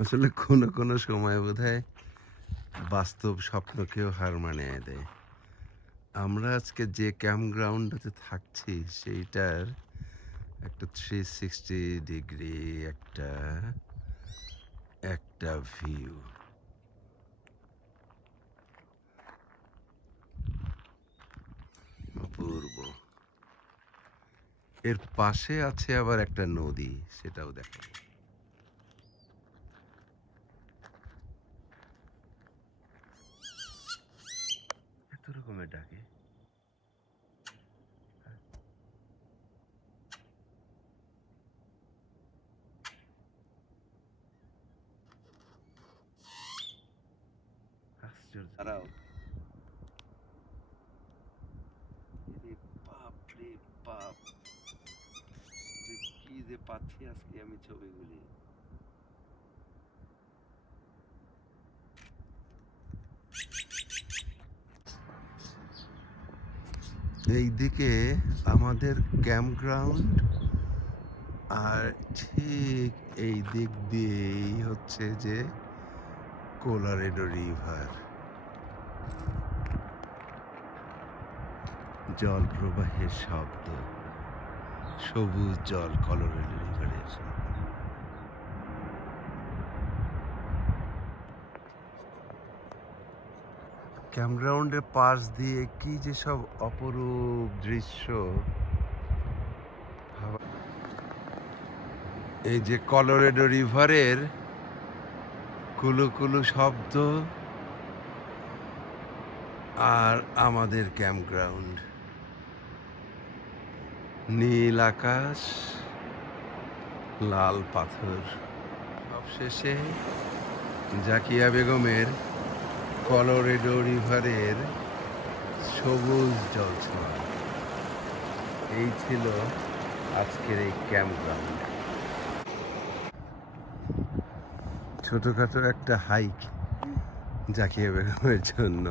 আসলে কোনো কোনো সময় বোধহয় বাস্তব স্বপ্নকেও হার মানিয়ে দেয়। আমরা আজকে যে ক্যাম্প গ্রাউন্ডটাতে থাকছি সেইটার একটা 360 ডিগ্রি একটা একটা ভিউ। অপূর্ব। এর পাশে আছে আবার একটা নদী, সেটাও দেখাবো। এত রকমের ডাকে। আশ্চর্য। দাঁড়াও। এরে বাপ রে বাপ, যে কি যে পাচ্ছি আজকে আমি ছবিগুলি। এইদিকে আমাদের ক্যাম্প গ্রাউন্ড, আর ঠিক এই দিক দিয়েই হচ্ছে যে কোলোরাডো রিভার, জল প্রবাহের শব্দ, সবুজ জল কোলোরাডো রিভারের। ক্যাম্পগ্রাউন্ডের পাশ দিয়ে কি যে সব অপরূপ দৃশ্য। এই যে কোলোরাডো রিভারের কুলু কুলু শব্দ, আর আমাদের ক্যাম্পগ্রাউন্ড, নীল আকাশ, লাল পাথর। সবশেষে জাকিয়া বেগমের কোলোরাডো রিভারের সবুজ জলছড়া। এই ছিল আজকের এই ক্যাম্পগ্রাউন্ড। ছোটখাটো একটা হাইক জাকিয়া বেগমের জন্য।